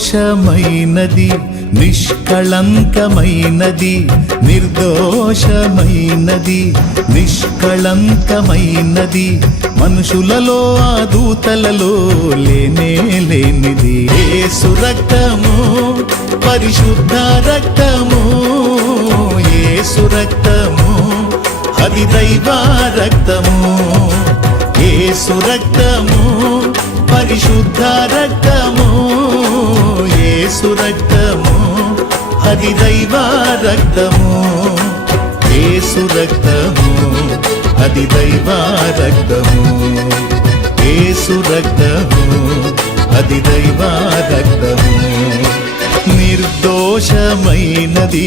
నిర్దోషమైనది నిష్కళంకమైనది నిర్దోషమైనది నిష్కళంకమైనది మనుషులలో ఆ దూతలలో లేనే లేనిది యేసు రక్తము పరిశుద్ధ రక్తము యేసు రక్తము అది దైవ రక్తము యేసు రక్తము పరిశుద్ధ రక్తము యేసు రక్తము అది దైవ రక్తము యేసు రక్తము అది దైవ రక్తము యేసు రక్తము అది దైవ రక్తము నిర్దోషమైనది